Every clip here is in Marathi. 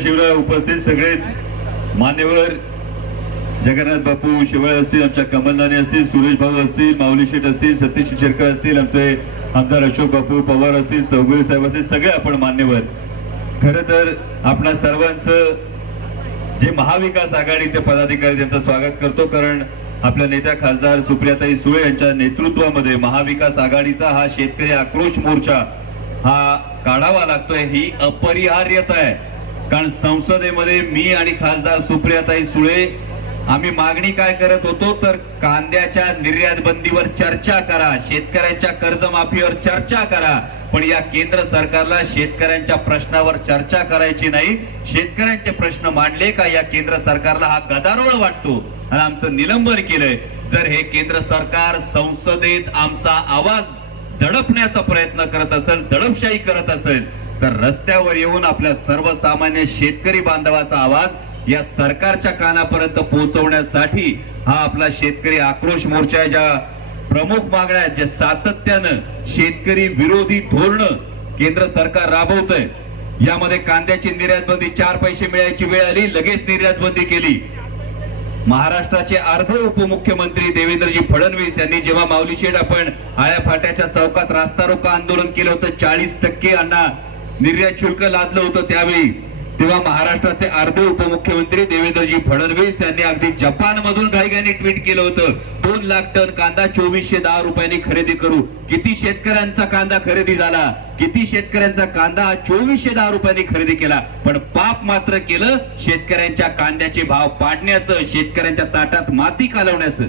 शिवराय उपस्थित सगळेच मान्यवर जगन्नाथ बापू शिवाय असतील आमच्या कमलनाने असतील सुरेश भाऊ असतील माऊली शेठ असतील सतीश शेरकर असतील आमचे आमदार अशोक बापू पवार असतील चौगुले साहेब असतील सगळे आपण मान्यवर खर तर आपण सर्वांचं जे महाविकास आघाडीचे पदाधिकारी त्यांचं स्वागत करतो कारण आपल्या नेत्या खासदार सुप्रियाताई सुळे यांच्या नेतृत्वामध्ये महाविकास आघाडीचा हा शेतकरी आक्रोश मोर्चा हा काढावा लागतोय ही अपरिहार्यता आहे कारण संसदेमध्ये मी आणि खासदार सुप्रियाताई सुळे आम्ही मागणी काय करत होतो तर कांद्याच्या निर्यात बंदीवर चर्चा करा शेतकऱ्यांच्या कर्जमाफीवर चर्चा करा पण या केंद्र सरकारला शेतकऱ्यांच्या प्रश्नावर चर्चा करायची नाही शेतकऱ्यांचे प्रश्न मांडले का या केंद्र सरकारला हा गदारोळ वाटतो आणि आमचं निलंबन केलंय जर हे केंद्र सरकार संसदेत आमचा आवाज दडपण्याचा प्रयत्न करत असेल दडपशाही करत असेल तर रस्त्यावर येऊन आपल्या सर्वसामान्य शेतकरी बांधवाचा आवाज या सरकारच्या कानापर्यंत पोहोचवण्यासाठी हा आपला शेतकरी आक्रोश मोर्चा ज्या प्रमुख मागण्या आहेत ज्या सातत्यानं शेतकरी विरोधी धोरण केंद्र सरकार राबवत आहे यामध्ये कांद्याची निर्यात बंदी चार पैसे मिळायची वेळ आली लगेच निर्यात बंदी केली महाराष्ट्राचे अर्धे उपमुख्यमंत्री देवेंद्रजी फडणवीस यांनी जेव्हा माऊली आपण आळ्या फाट्याच्या चौकात रास्ता रोका आंदोलन केलं होतं चाळीस टक्के अण्णा निर्यात शुल्क लादलं होतं त्यावेळी तेव्हा महाराष्ट्राचे अर्धे उपमुख्यमंत्री देवेंद्रजी फडणवीस यांनी अगदी जपान मधून घाईघाईने ट्विट केलं होतं दोन लाख टन कांदा चोवीसशे दहा रुपयांनी खरेदी करू किती शेतकऱ्यांचा कांदा खरेदी झाला किती शेतकऱ्यांचा कांदा चोवीसशे दहा रुपयांनी खरेदी केला पण पाप मात्र केलं शेतकऱ्यांच्या कांद्याचे भाव पाडण्याचं शेतकऱ्यांच्या ताटात माती कालवण्याचं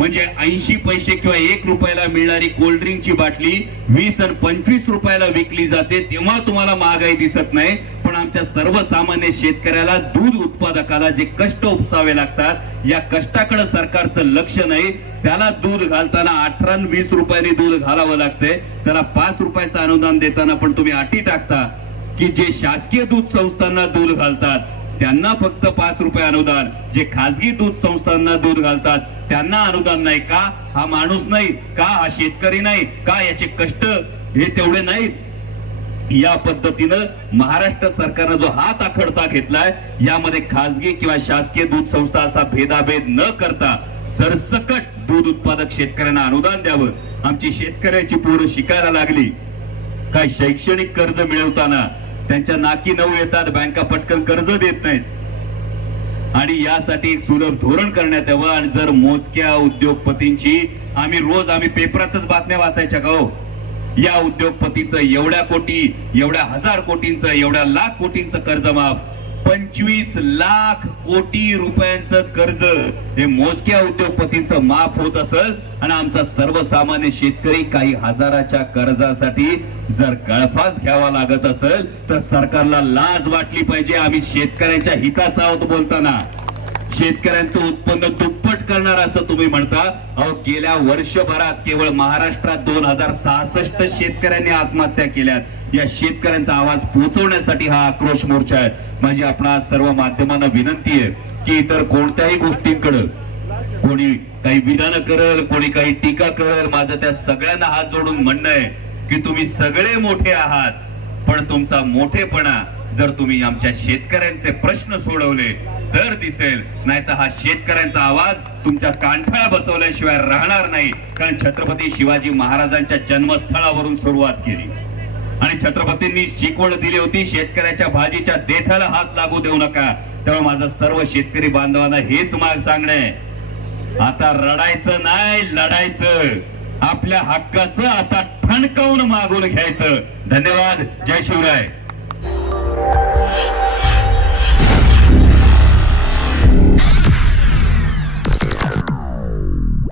म्हणजे ऐंशी पैसे किंवा एक रुपयाला मिळणारी कोल्ड्रिंकची बाटली वीस आणि पंचवीस रुपयाला विकली जाते तेव्हा तुम्हाला महागाई दिसत नाही पण आमच्या सर्वसामान्य शेतकऱ्याला दूध उत्पादकाला जे कष्ट उपसावे लागतात या कष्टाकडे सरकारचं लक्ष नाही त्याला दूध घालताना अठरा वीस रुपयाने दूध घालावं लागतंय त्याला पाच रुपयाचं अनुदान देताना पण तुम्ही अटी टाकता की जे शासकीय दूध संस्थांना दूध घालतात त्यांना फक्त पाच रुपये अनुदान जे खाजगी दूध संस्थांना दूध घालतात त्यांना अनुदान नाही का हा माणूस नाही का हा शेतकरी नाही का याचे कष्ट हे तेवढे नाहीत या पद्धतीनं महाराष्ट्र सरकारनं जो हात आखडता घेतलाय यामध्ये खासगी किंवा शासकीय दूध संस्था असा भेदाभेद न करता सरसकट दूध उत्पादक शेतकऱ्यांना अनुदान द्यावं आमची शेतकऱ्याची पोरं शिकायला लागली काय शैक्षणिक कर्ज मिळवताना त्यांच्या नाकी नऊ येतात बँका पटकन कर्ज देत नाहीत आणि यासाठी एक सुलभ धोरण करण्यात यावं आणि जर मोजक्या उद्योगपतींची आम्ही रोज आम्ही पेपरातच बातम्या वाचायच्या का हो? या उद्योगपतीचं एवढ्या कोटी एवढ्या हजार कोटींचं एवढ्या लाख कोटींचं कर्जमाफ पंचवीस लाख कोटी रुपयांचं कर्ज हे मोजक्या उद्योगपतींचं माफ होत असल आणि आमचा सर्वसामान्य शेतकरी काही हजाराच्या कर्जासाठी जर गळफास घ्यावा लागत असेल तर सरकारला लाज वाटली पाहिजे आम्ही शेतकऱ्यांच्या हिताचा आहोत बोलताना शेतकऱ्यांचं उत्पन्न दुप्पट करणार असं तुम्ही म्हणता अहो गेल्या वर्षभरात केवळ महाराष्ट्रात दोन हजार सहासष्ट शेतकऱ्यांनी आत्महत्या केल्यात या शेतकऱ्यांचा आवाज पोहोचवण्यासाठी हा आक्रोश मोर्चा आहे माझी आपणा सर्व माध्यमांना विनंती आहे की इतर कोणत्याही गोष्टींकडे कोणी काही विधानं करल कोणी काही टीका करल माझं त्या सगळ्यांना हात जोडून म्हणणं आहे की तुम्ही सगळे मोठे आहात पण तुमचा मोठेपणा जर तुम्ही आमच्या शेतकऱ्यांचे प्रश्न सोडवले दर दिसेल नाहीतर हा शेतकऱ्यांचा आवाज तुमच्या कानठळ्या बसवल्याशिवाय राहणार नाही कारण छत्रपती शिवाजी महाराजांच्या जन्मस्थळावरून सुरुवात केली आणि छत्रपतींनी शिकवण दिली होती शेतकऱ्याच्या भाजीच्या देठाला हात लागू देऊ नका त्यामुळे माझं सर्व शेतकरी बांधवांना हेच माग सांगणे आता रडायचं नाही लढायचं आपल्या हक्काचं आता ठणकावून मागून घ्यायचं धन्यवाद जय शिवराय